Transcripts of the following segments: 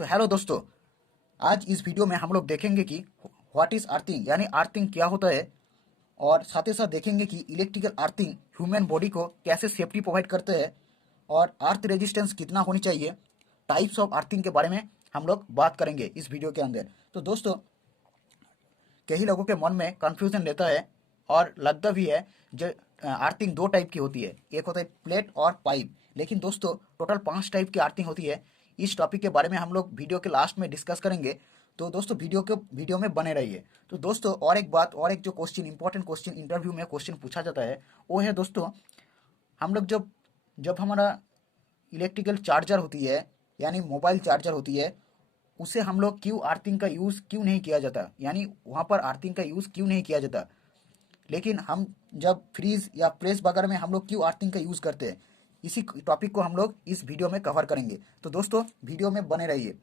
तो हेलो दोस्तों, आज इस वीडियो में हम लोग देखेंगे कि व्हाट इज अर्थिंग यानी अर्थिंग क्या होता है, और साथ ही साथ देखेंगे कि इलेक्ट्रिकल अर्थिंग ह्यूमन बॉडी को कैसे सेफ्टी प्रोवाइड करते हैं और अर्थ रेजिस्टेंस कितना होनी चाहिए। टाइप्स ऑफ अर्थिंग के बारे में हम लोग बात करेंगे इस वीडियो के अंदर। तो दोस्तों, कई लोगों के मन में कंफ्यूजन रहता है और लगता भी है जो अर्थिंग दो टाइप की होती है, एक होता है प्लेट और पाइप। लेकिन दोस्तों, टोटल 5 टाइप की अर्थिंग होती है। इस टॉपिक के बारे में हम लोग वीडियो के लास्ट में डिस्कस करेंगे। तो दोस्तों, वीडियो में बने रहिए। तो दोस्तों, और एक बात, और एक जो क्वेश्चन, इंपॉर्टेंट क्वेश्चन इंटरव्यू में क्वेश्चन पूछा जाता है, वो है दोस्तों, हम लोग जब जब हमारा इलेक्ट्रिकल चार्जर होती है यानी मोबाइल चार्जर होती है, उसे हम लोग क्यों अर्थिंग का यूज़ क्यों नहीं किया जाता, यानी वहाँ पर अर्थिंग का यूज़ क्यों नहीं किया जाता। लेकिन हम जब फ्रीज या प्रेस वगैरह में हम लोग क्यों अर्थिंग का यूज़ करते हैं, इसी टॉपिक को हम लोग इस वीडियो में कवर करेंगे। तो दोस्तों, वीडियो में बने रहिए।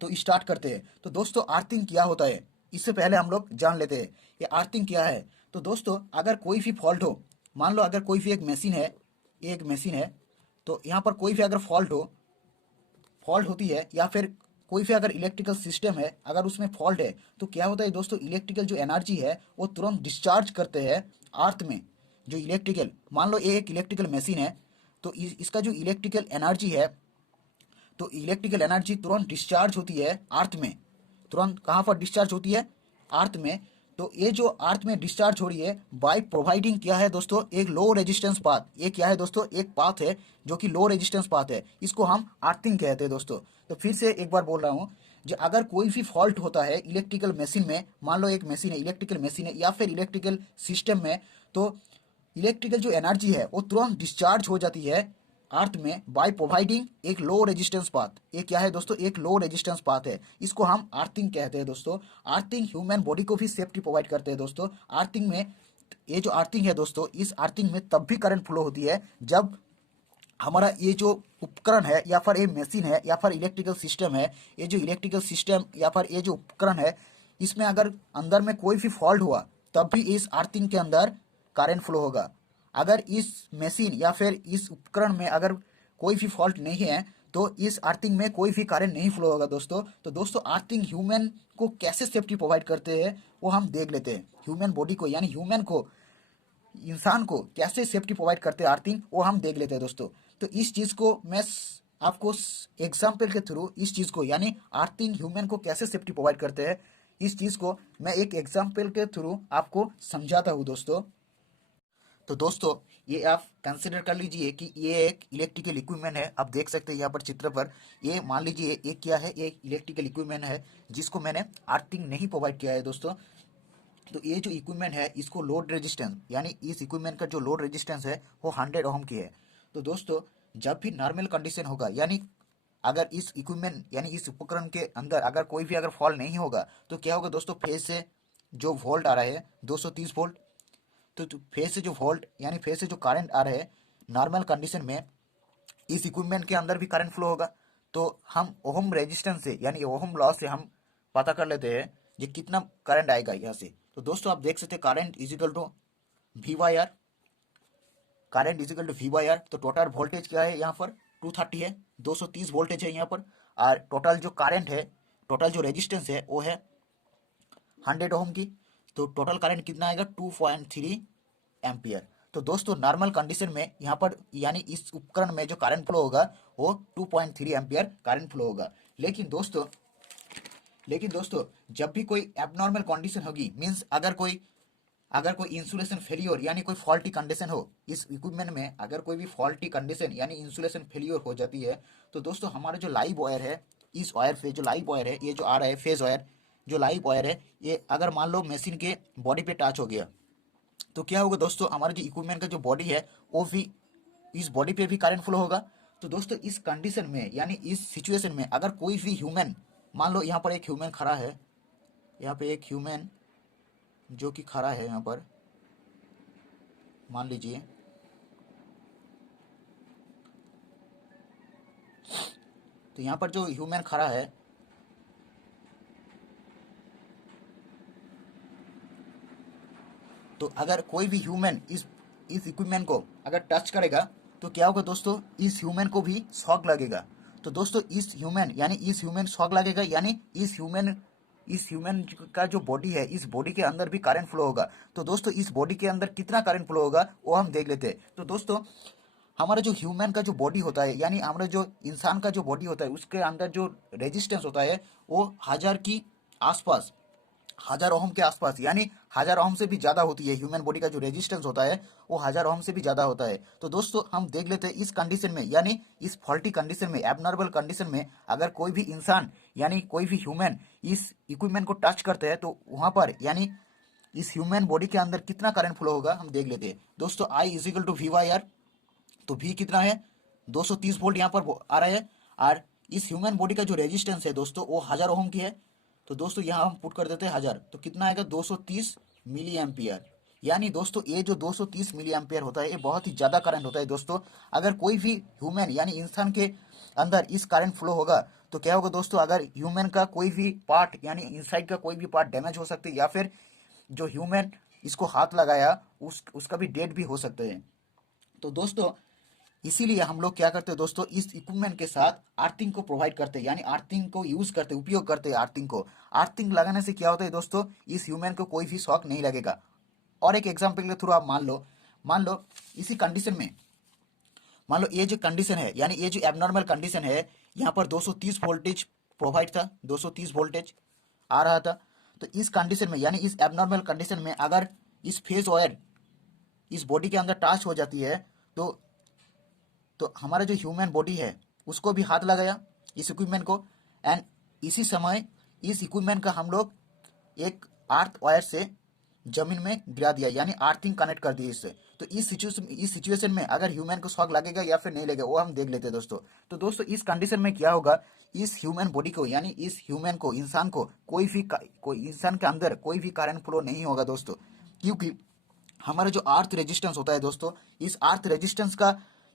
तो स्टार्ट करते हैं। तो दोस्तों, अर्थिंग क्या होता है, इससे पहले हम लोग जान लेते हैं ये अर्थिंग क्या है। तो दोस्तों, अगर कोई भी फॉल्ट हो, मान लो अगर कोई भी एक मशीन है, तो यहाँ पर कोई भी अगर फॉल्ट होती है, या फिर कोई भी अगर इलेक्ट्रिकल सिस्टम है अगर उसमें फॉल्ट है, तो क्या होता है दोस्तों, इलेक्ट्रिकल जो एनर्जी है वो तुरंत डिस्चार्ज करते हैं अर्थ में। जो इलेक्ट्रिकल, मान लो ये एक इलेक्ट्रिकल मशीन है, तो इसका जो इलेक्ट्रिकल एनर्जी है, तो इलेक्ट्रिकल एनर्जी तुरंत डिस्चार्ज होती है अर्थ में। तुरंत कहाँ पर डिस्चार्ज होती है? अर्थ में। तो ये जो अर्थ में डिस्चार्ज हो रही है बाय प्रोवाइडिंग क्या है दोस्तों, एक लो रेजिस्टेंस पाथ। ये क्या है दोस्तों, एक पाथ है जो कि लो रेजिस्टेंस पाथ है, इसको हम अर्थिंग कहते हैं दोस्तों। तो फिर से एक बार बोल रहा हूँ, जो अगर कोई भी फॉल्ट होता है इलेक्ट्रिकल मशीन में, मान लो एक मशीन है, इलेक्ट्रिकल मशीन है या फिर इलेक्ट्रिकल सिस्टम में, तो इलेक्ट्रिकल जो एनर्जी है वो तुरंत डिस्चार्ज हो जाती है अर्थ में बाय प्रोवाइडिंग एक लो रेजिस्टेंस पाथ। ये क्या है दोस्तों, एक लो रेजिस्टेंस पाथ है, इसको हम अर्थिंग कहते हैं दोस्तों। अर्थिंग ह्यूमन बॉडी को भी सेफ्टी प्रोवाइड करते हैं दोस्तों। अर्थिंग में, ये जो अर्थिंग है दोस्तों, इस अर्थिंग में तब भी करंट फ्लो होती है जब हमारा ये जो उपकरण है या फिर ये मशीन है या फिर इलेक्ट्रिकल सिस्टम है, ये जो इलेक्ट्रिकल सिस्टम या फिर ये जो उपकरण है, इसमें अगर अंदर में कोई भी फॉल्ट हुआ, तब भी इस अर्थिंग के अंदर करंट फ्लो होगा। अगर इस मशीन या फिर इस उपकरण में अगर कोई भी फॉल्ट नहीं है, तो इस अर्थिंग में कोई भी करंट नहीं फ्लो होगा दोस्तों। तो दोस्तों, अर्थिंग ह्यूमन को कैसे सेफ्टी प्रोवाइड करते हैं वो हम देख लेते हैं। ह्यूमन बॉडी को यानी ह्यूमन को, इंसान को कैसे सेफ्टी प्रोवाइड करते हैं अर्थिंग, वो हम देख लेते हैं दोस्तों। तो इस चीज़ को मैं आपको एग्जाम्पल के थ्रू, इस चीज़ को यानी अर्थिंग ह्यूमन को कैसे सेफ्टी प्रोवाइड करते हैं, इस चीज़ को मैं एक एग्जाम्पल के थ्रू आपको समझाता हूँ दोस्तों। तो दोस्तों, ये आप कंसिडर कर लीजिए कि ये एक इलेक्ट्रिकल इक्विपमेंट है। आप देख सकते हैं यहाँ पर चित्र पर, ये मान लीजिए ये क्या है, ये इलेक्ट्रिकल इक्विपमेंट है जिसको मैंने अर्थिंग नहीं प्रोवाइड किया है दोस्तों। तो ये जो इक्विपमेंट है, इसको लोड रेजिस्टेंस, यानी इस इक्विपमेंट का जो लोड रेजिस्टेंस है वो 100 ओम की है। तो दोस्तों, जब भी नॉर्मल कंडीशन होगा, यानी अगर इस इक्विपमेंट यानी इस उपकरण के अंदर अगर कोई भी अगर फॉल्ट नहीं होगा, तो क्या होगा दोस्तों, फेज से जो वोल्ट आ रहा है 230 वोल्ट, तो फेज से जो वोल्ट यानी फेज से जो करंट आ रहा है नॉर्मल कंडीशन में, इस इक्विपमेंट के अंदर भी करंट फ्लो होगा। तो हम ओहम रेजिस्टेंस से यानी ओहम लॉ से हम पता कर लेते हैं ये कितना करंट आएगा यहाँ से। तो दोस्तों, आप देख सकते हैं current is equal to V by R, current is equal to V by R. तो टोटल वोल्टेज क्या है यहाँ पर, 230 है, 230 वोल्टेज है यहाँ पर। और टोटल जो करंट है, टोटल जो रेजिस्टेंस है वो है 100 ओम की। तो टोटल करंट कितना आएगा, 2.3 एम्पियर। तो दोस्तों, नॉर्मल कंडीशन में यहाँ पर यानी इस उपकरण में जो करंट फ्लो होगा वो 2.3 एम्पियर करंट फ्लो होगा। लेकिन दोस्तों जब भी कोई एबनॉर्मल कंडीशन होगी, मींस अगर कोई इंसुलेशन फेलियर यानी कोई फॉल्टी कंडीशन हो इस इक्विपमेंट में, अगर कोई भी फॉल्टी कंडीशन यानी इंसुलेशन फेलियर हो जाती है, तो दोस्तों हमारा जो लाइव वायर है, इस वायर पे जो लाइव वायर है, ये जो आ रहा है फेज वायर, जो लाइव वायर है, ये अगर मान लो मशीन के बॉडी पे टच हो गया, तो क्या होगा दोस्तों, हमारा जो इक्विपमेंट का जो बॉडी है वो भी, इस बॉडी पे भी करंट फ्लो होगा। तो दोस्तों, इस कंडीशन में यानी इस सिचुएशन में अगर कोई भी ह्यूमन, मान लो यहाँ पर एक ह्यूमन खड़ा है, यहाँ पे एक ह्यूमन जो कि खड़ा है यहाँ पर, मान लीजिए, तो यहाँ पर जो ह्यूमन खड़ा है, तो अगर कोई भी ह्यूमन इस इक्विपमेंट को अगर टच करेगा, तो क्या होगा दोस्तों, इस ह्यूमन को भी शॉक लगेगा। तो दोस्तों इस ह्यूमन शॉक लगेगा, यानी इस ह्यूमन का जो बॉडी है, इस बॉडी के अंदर भी करंट फ्लो होगा। तो दोस्तों इस बॉडी के अंदर कितना करंट फ्लो होगा वो हम देख लेते हैं। तो दोस्तों हमारा जो ह्यूमन का जो बॉडी होता है, यानी हमारा जो इंसान का जो बॉडी होता है, उसके अंदर जो रेजिस्टेंस होता है वो 1000 की आसपास, 1000 ओम के आसपास, यानी 1000 ओम से भी ज़्यादा होती है। ह्यूमन बॉडी का जो रेजिस्टेंस होता है वो 1000 ओम से भी ज़्यादा होता है। तो दोस्तों हम देख लेते हैं इस कंडीशन में, यानी इस फॉल्टी कंडीशन में, एबनॉर्मल कंडीशन में, अगर कोई भी इंसान यानी कोई भी ह्यूमन इस इक्विपमेंट को टच करते हैं तो वहाँ पर यानी इस ह्यूमन बॉडी के अंदर कितना करंट फ्लो होगा हम देख लेते हैं। दोस्तों I is equal to V by R. तो V कितना है, 230 वोल्ट यहाँ पर आ रहा है। और इस ह्यूमन बॉडी का जो रेजिस्टेंस है दोस्तों वो 1000 ओम की है। तो दोस्तों यहाँ हम पुट कर देते हैं 1000, तो कितना आएगा 230 मिली एम्पियर। यानी दोस्तों ये जो 230 मिली एम्पियर होता है ये बहुत ही ज़्यादा करंट होता है दोस्तों। अगर कोई भी ह्यूमन यानी इंसान के अंदर इस करंट फ्लो होगा तो क्या होगा दोस्तों, अगर ह्यूमन का कोई भी पार्ट यानी इनसाइड का कोई भी पार्ट डैमेज हो सकते हैं, या फिर जो ह्यूमन इसको हाथ लगाया उसका भी डेड भी हो सकते हैं। तो दोस्तों इसीलिए हम लोग क्या करते हैं दोस्तों, इस इक्विपमेंट के साथ अर्थिंग को प्रोवाइड करते हैं, यानी अर्थिंग को यूज करते हैं, उपयोग करते हैं अर्थिंग को। अर्थिंग लगाने से क्या होता है दोस्तों, इस ह्यूमन को कोई भी शॉक नहीं लगेगा। और एक एग्जांपल के थ्रू आप मान लो इसी कंडीशन में, मान लो ये जो कंडीशन है, यानी ये जो एबनॉर्मल कंडीशन है, यहाँ पर 230 वोल्टेज प्रोवाइड था, 230 वोल्टेज आ रहा था। तो इस कंडीशन में यानी इस एबनॉर्मल कंडीशन में अगर इस फेज वायर इस बॉडी के अंदर टच हो जाती है तो हमारा जो ह्यूमन बॉडी है उसको भी हाथ लगाया इस इक्विपमेंट को, एंड इसी समय इस इक्विपमेंट का हम लोग एक अर्थ वायर से जमीन में गिरा दिया, यानी अर्थिंग कनेक्ट कर दी इससे। तो इस सिचुएशन में अगर ह्यूमन को शॉक लगेगा या फिर नहीं लगेगा वो हम देख लेते हैं दोस्तों। तो दोस्तों इस कंडीशन में क्या होगा, इस ह्यूमन बॉडी को यानी इस ह्यूमन को, इंसान को कोई इंसान के अंदर कोई भी करंट फ्लो नहीं होगा दोस्तों, क्योंकि हमारा जो अर्थ रेजिस्टेंस होता है दोस्तों,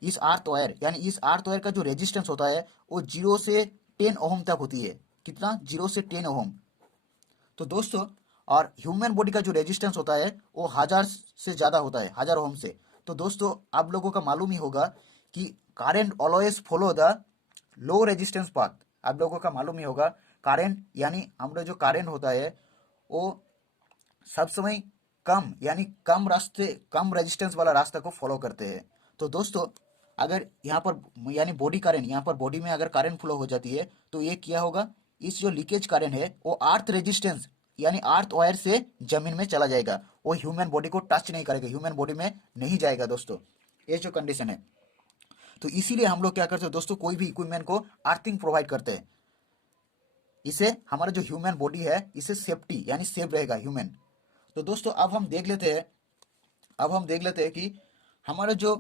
इस अर्थ वायर यानी इस अर्थ वायर का जो रेजिस्टेंस होता है वो 0 से 10 ओम तक होती है। कितना, 0 से 10 ओम। तो दोस्तों और ह्यूमन बॉडी का जो रेजिस्टेंस होता है वो 1000 से ज़्यादा होता है, 1000 ओम से। तो दोस्तों आप लोगों का मालूम ही होगा कि current always follow the low resistance path. आप लोगों का मालूम ही होगा करंट यानी हमारा जो करंट होता है वो सब समय कम यानी कम रास्ते, कम रेजिस्टेंस वाला रास्ता को फॉलो करते हैं। तो दोस्तों अगर यहाँ पर यानी बॉडी करंट, यहाँ पर बॉडी में अगर करंट फ्लो हो जाती है तो ये क्या होगा, इस जो लीकेज करंट है वो अर्थ रेजिस्टेंस यानी अर्थ वायर से जमीन में चला जाएगा, वो ह्यूमन बॉडी को टच नहीं करेगा, ह्यूमन बॉडी में नहीं जाएगा दोस्तों। ये जो कंडीशन है, तो इसीलिए हम लोग क्या करते हैं दोस्तों, कोई भी इक्विपमेंट को अर्थिंग प्रोवाइड करते हैं। इसे हमारा जो ह्यूमन बॉडी है इसे सेफ्टी यानी सेफ रहेगा ह्यूमन। तो दोस्तों अब हम देख लेते हैं कि हमारा जो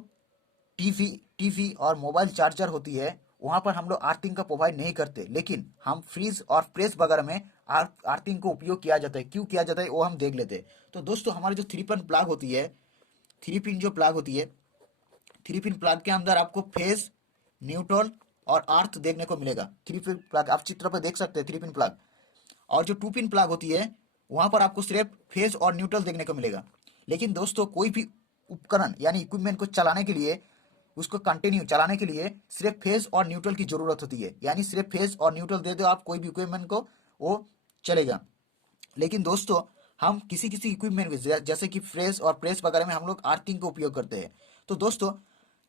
टीवी और मोबाइल चार्जर होती है वहाँ पर हम लोग अर्थिंग का प्रोवाइड नहीं करते, लेकिन हम फ्रिज और प्रेस वगैरह में अर्थिंग को उपयोग किया जाता है। क्यों किया जाता है वो हम देख लेते हैं। तो दोस्तों हमारी जो 3 पिन प्लग होती है, 3 पिन जो प्लग होती है, 3 पिन प्लग के अंदर आपको फेज, न्यूट्रल और अर्थ देखने को मिलेगा। 3 पिन प्लग आप चित्र पर देख सकते हैं, 3 पिन प्लग। और जो 2 पिन प्लग होती है वहां पर आपको सिर्फ फेज और न्यूट्रल देखने को मिलेगा। लेकिन दोस्तों कोई भी उपकरण यानी इक्विपमेंट को चलाने के लिए, उसको कंटिन्यू चलाने के लिए सिर्फ फेज और न्यूट्रल की जरूरत होती है, यानी सिर्फ फेज और न्यूट्रल दे दो आप कोई भी इक्विपमेंट को, वो चलेगा। लेकिन दोस्तों हम किसी किसी इक्विपमेंट में जैसे कि फ्रेज और प्रेस वगैरह में हम लोग अर्थिंग का उपयोग करते हैं। तो दोस्तों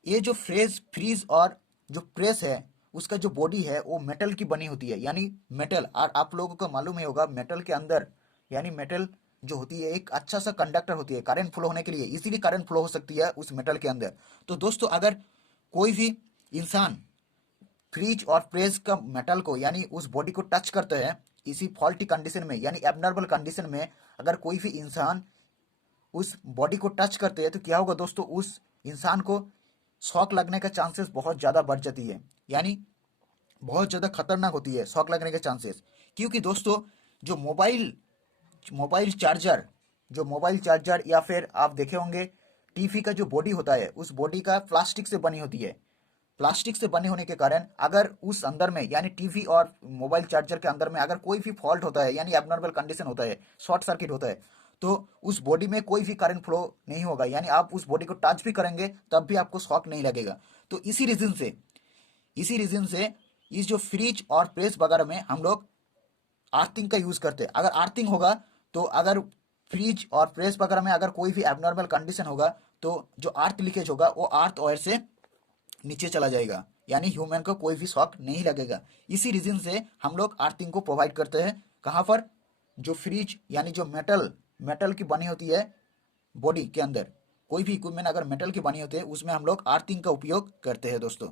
ये जो फ्रीज और जो प्रेस है उसका जो बॉडी है वो मेटल की बनी होती है, यानी मेटल। और आप लोगों को मालूम ही होगा मेटल के अंदर यानी मेटल जो होती है एक अच्छा सा कंडक्टर होती है करंट फ्लो होने के लिए, इसीलिए करंट फ्लो हो सकती है उस मेटल के अंदर। तो दोस्तों अगर कोई भी इंसान फ्रीज और प्रेस का मेटल को यानी उस बॉडी को टच करते हैं इसी फॉल्टी कंडीशन में यानी एबनॉर्मल कंडीशन में, अगर कोई भी इंसान उस बॉडी को टच करते हैं तो क्या होगा दोस्तों, उस इंसान को शॉक लगने का चांसेस बहुत ज़्यादा बढ़ जाती है, यानी बहुत ज़्यादा खतरनाक होती है शॉक लगने के चांसेस। क्योंकि दोस्तों जो मोबाइल चार्जर या फिर आप देखे होंगे टीवी का जो बॉडी होता है उस बॉडी का प्लास्टिक से बनी होती है। प्लास्टिक से बनी होने के कारण अगर उस अंदर में यानी टीवी और मोबाइल चार्जर के अंदर में अगर कोई भी फॉल्ट होता है यानी एबनॉर्मल कंडीशन होता है, शॉर्ट सर्किट होता है, तो उस बॉडी में कोई भी करंट फ्लो नहीं होगा, यानी आप उस बॉडी को टच भी करेंगे तब भी आपको शॉक नहीं लगेगा। तो इसी रीजन से इस जो फ्रिज और प्रेस वगैरह में हम लोग आर्थिंग का यूज करते हैं। अगर आर्थिंग होगा तो अगर फ्रिज और प्रेस वगैरह में अगर कोई भी एबनॉर्मल कंडीशन होगा तो जो अर्थ लीकेज होगा वो अर्थ ऑयल से नीचे चला जाएगा, यानी ह्यूमन को कोई भी शॉक नहीं लगेगा। इसी रीजन से हम लोग अर्थिंग को प्रोवाइड करते हैं। कहाँ पर? जो फ्रिज यानी जो मेटल मेटल की बनी होती है बॉडी के अंदर, कोई भी इक्विपमेंट अगर मेटल की बनी होती है उसमें हम लोग अर्थिंग का उपयोग करते हैं दोस्तों।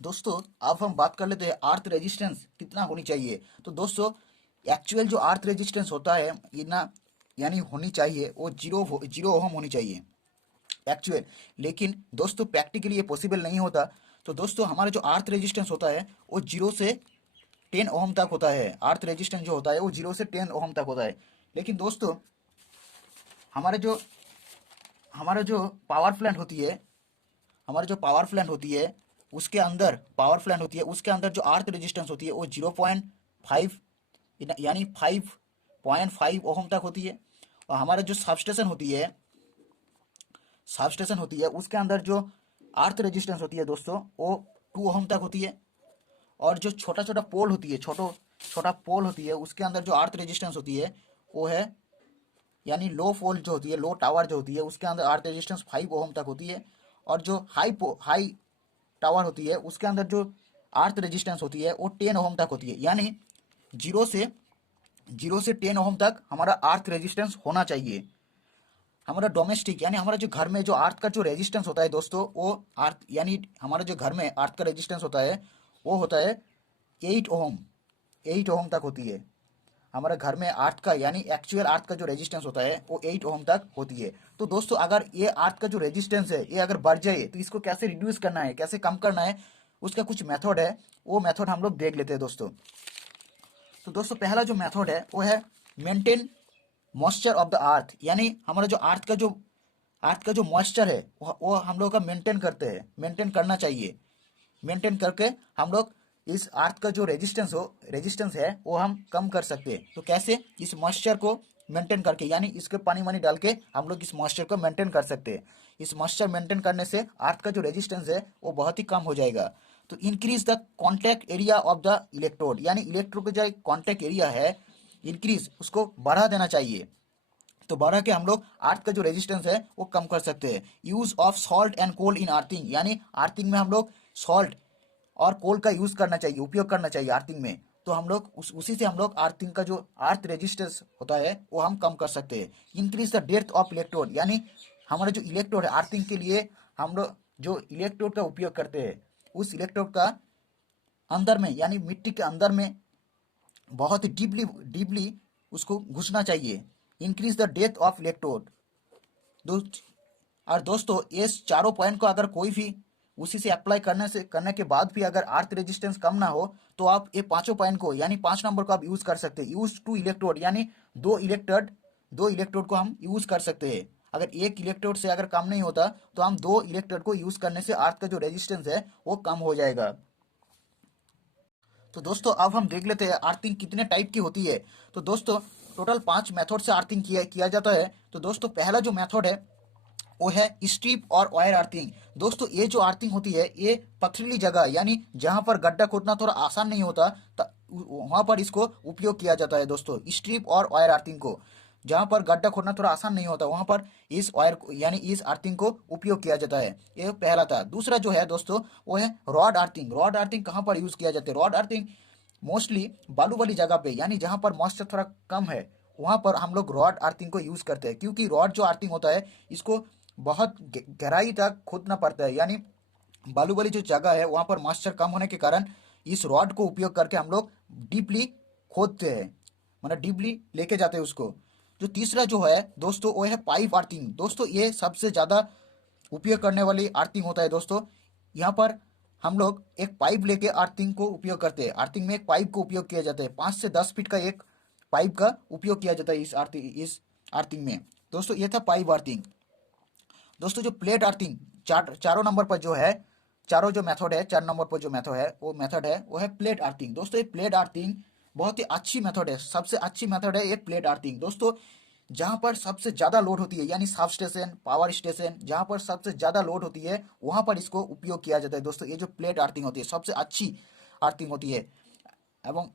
दोस्तों अब हम बात कर लेते हैं अर्थ रेजिस्टेंस कितना होनी चाहिए। तो दोस्तों एक्चुअल जो अर्थ रेजिस्टेंस होता है इतना यानी होनी चाहिए वो जीरो ओहम होनी चाहिए एक्चुअल। लेकिन दोस्तों प्रैक्टिकली ये पॉसिबल नहीं होता। तो दोस्तों हमारा जो अर्थ रेजिस्टेंस होता है वो 0 से 10 ओहम तक होता है। अर्थ रेजिस्टेंस जो होता है वो 0 से 10 ओहम तक होता है। लेकिन दोस्तों हमारे जो हमारा जो पावर प्लांट होती है हमारी जो पावर प्लांट होती है उसके अंदर जो अर्थ रेजिस्टेंस होती है वो 0.5 यानी 5.5 ओहम तक होती है। और हमारा जो सबस्टेशन होती है उसके अंदर जो अर्थ रेजिस्टेंस होती है दोस्तों वो 2 ओहम तक होती है। और जो छोटा छोटा पोल होती है छोटा पोल होती है उसके अंदर जो अर्थ रेजिस्टेंस होती है वो है यानी लो पोल जो होती है लो टावर जो होती है उसके अंदर अर्थ रेजिस्टेंस 5 ओहम तक होती है। और जो हाई टावर होती है उसके अंदर जो अर्थ रेजिस्टेंस होती है वो 10 ओहम तक होती है। यानी जीरो से 10 ओहम तक हमारा अर्थ रेजिस्टेंस होना चाहिए। हमारा डोमेस्टिक यानी हमारा जो घर में जो अर्थ का जो रेजिस्टेंस होता है दोस्तों वो अर्थ यानी हमारा जो घर में अर्थ का रेजिस्टेंस होता है वो होता है 8 ओहम 8 ओहम तक होती है। हमारे घर में अर्थ का यानी एक्चुअल अर्थ का जो रेजिस्टेंस होता है वो 8 ओहम तक होती है। तो दोस्तों अगर ये अर्थ का जो रेजिस्टेंस है ये अगर बढ़ जाए तो इसको कैसे रिड्यूस करना है, कैसे कम करना है, उसका कुछ मेथड है। वो मेथड हम लोग देख लेते हैं दोस्तों। तो दोस्तों पहला जो मेथड है वो है maintain moisture of the earth. यानी हमारा जो अर्थ का जो मॉइस्चर है वो हम लोग का मेंटेन करना चाहिए। मेंटेन करके हम लोग इस अर्थ का जो रेजिस्टेंस है वो हम कम कर सकते हैं। तो कैसे? इस मॉइस्चर को मेंटेन करके यानी इसके पानी वानी डाल के हम लोग इस मॉइस्चर को मेंटेन कर सकते हैं। इस मॉइस्चर मेंटेन करने से अर्थ का जो रेजिस्टेंस है वो बहुत ही कम हो जाएगा। तो increase the contact area of the electrode, यानी इलेक्ट्रोड का जो कॉन्टैक्ट एरिया है इंक्रीज उसको बढ़ा देना चाहिए। तो बढ़ा के हम लोग अर्थ का जो रेजिस्टेंस है वो कम कर सकते हैं। Use of salt and coal in earthing, यानी अर्थिंग में हम लोग सॉल्ट और कोल का यूज करना चाहिए, उपयोग करना चाहिए अर्थिंग में। तो हम लोग उसी से हम लोग अर्थिंग का जो अर्थ रेजिस्टेंस होता है वो हम कम कर सकते हैं। Increase the depth of electrode, यानी हमारा जो इलेक्ट्रोड है अर्थिंग के लिए हम लोग जो इलेक्ट्रोड का उपयोग करते हैं उस इलेक्ट्रोड का अंदर में यानी मिट्टी के अंदर में बहुत ही डीपली उसको घुसना चाहिए। Increase the depth of electrode. और दोस्तों ये चारों पॉइंट को अगर कोई भी उसी से अप्लाई करने के बाद भी अगर अर्थ रेजिस्टेंस कम ना हो तो आप ये पांचों पॉइंट को यानी 5 नंबर को आप यूज कर सकते हैं। यूज टू इलेक्ट्रोड यानी दो इलेक्ट्रोड को हम यूज कर सकते हैं। अगर एक इलेक्ट्रोड से अगर कम नहीं होता तो हम 2 इलेक्ट्रोड को यूज करने से अर्थ का जो रेजिस्टेंस है वो कम हो जाएगा। तो दोस्तों अब हम देख लेते हैं अर्थिंग कितने टाइप की होती है। तो दोस्तों टोटल 5 मेथड से अर्थिंग किया जाता है। तो दोस्तों पहला जो मेथड है वो है स्ट्रिप और वायर अर्थिंग। दोस्तों ये जो अर्थिंग होती है ये पथरीली जगह यानी जहां पर गड्ढा खोदना थोड़ा आसान नहीं होता वहां पर इसको उपयोग किया जाता है दोस्तों, स्ट्रिप और वायर अर्थिंग को। जहां पर गड्ढा खोदना थोड़ा आसान नहीं होता वहां पर इस वायर यानी इस अर्थिंग को उपयोग किया जाता है। ये पहला था। दूसरा जो है दोस्तों वो है रॉड अर्थिंग। रॉड अर्थिंग कहाँ पर यूज किया जाता है? रॉड अर्थिंग मोस्टली बालू वाली जगह पे यानी जहां पर मॉइस्चर थोड़ा कम है वहां पर हम लोग रॉड अर्थिंग को यूज करते हैं। क्योंकि रॉड जो अर्थिंग होता है इसको बहुत गहराई तक खोदना पड़ता है, यानी बालू वाली जो जगह है वहां पर मॉइस्चर कम होने के कारण इस रॉड को उपयोग करके हम लोग डीपली खोदते हैं, मतलब डीपली लेके जाते हैं उसको। जो तीसरा जो है दोस्तों वो है पाइप अर्थिंग। दोस्तों ये सबसे ज्यादा उपयोग करने वाली अर्थिंग होता है दोस्तों। यहाँ पर हम लोग एक पाइप लेके अर्थिंग को उपयोग करते हैं। अर्थिंग में एक पाइप को उपयोग किया जाता है, 5 से 10 फीट का एक पाइप का उपयोग किया जाता है इस अर्थिंग में। दोस्तों ये था पाइप अर्थिंग। दोस्तों जो प्लेट अर्थिंग चारों नंबर पर जो है, चारों जो मेथड है 4 नंबर पर जो मेथड है वो है प्लेट अर्थिंग। दोस्तों ये प्लेट अर्थिंग बहुत ही अच्छी मेथड है, सबसे अच्छी मेथड है ये प्लेट अर्थिंग। दोस्तों जहां पर सबसे ज्यादा लोड होती है यानी सब स्टेशन पावर स्टेशन जहां पर सबसे ज्यादा लोड होती है वहां पर इसको उपयोग किया जाता है। दोस्तों ये जो प्लेट अर्थिंग होती है सबसे अच्छी अर्थिंग होती है। एवं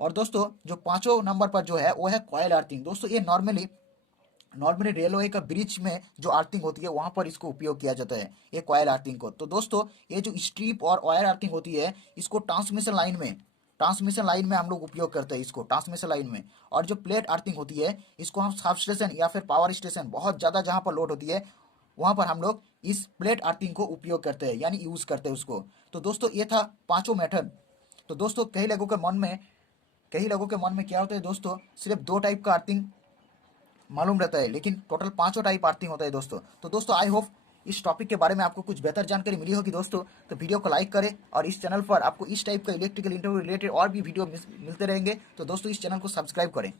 और दोस्तों जो पांचों नंबर पर जो है वो है कॉयल अर्थिंग। दोस्तों ये नॉर्मली रेलवे का ब्रिज में जो अर्थिंग होती है वहां पर इसको उपयोग किया जाता है, ये कॉयल अर्थिंग को। तो दोस्तों ये जो स्ट्रिप और वायर अर्थिंग होती है इसको ट्रांसमिशन लाइन में हम लोग उपयोग करते हैं इसको, ट्रांसमिशन लाइन में। और जो प्लेट अर्थिंग होती है इसको हम सब स्टेशन या फिर पावर स्टेशन बहुत ज़्यादा जहाँ पर लोड होती है वहाँ पर हम लोग इस प्लेट अर्थिंग को उपयोग करते हैं, यानी यूज़ करते हैं उसको। तो दोस्तों ये था पांचों मेथड। तो दोस्तों कई लोगों के मन में क्या होता है दोस्तों, सिर्फ दो टाइप का अर्थिंग मालूम रहता है, लेकिन टोटल पांचों टाइप अर्थिंग होता है दोस्तों। तो दोस्तों आई होप इस टॉपिक के बारे में आपको कुछ बेहतर जानकारी मिली होगी दोस्तों। तो वीडियो को लाइक करें और इस चैनल पर आपको इस टाइप का इलेक्ट्रिकल इंटरव्यू रिलेटेड और भी वीडियो मिलते रहेंगे। तो दोस्तों इस चैनल को सब्सक्राइब करें।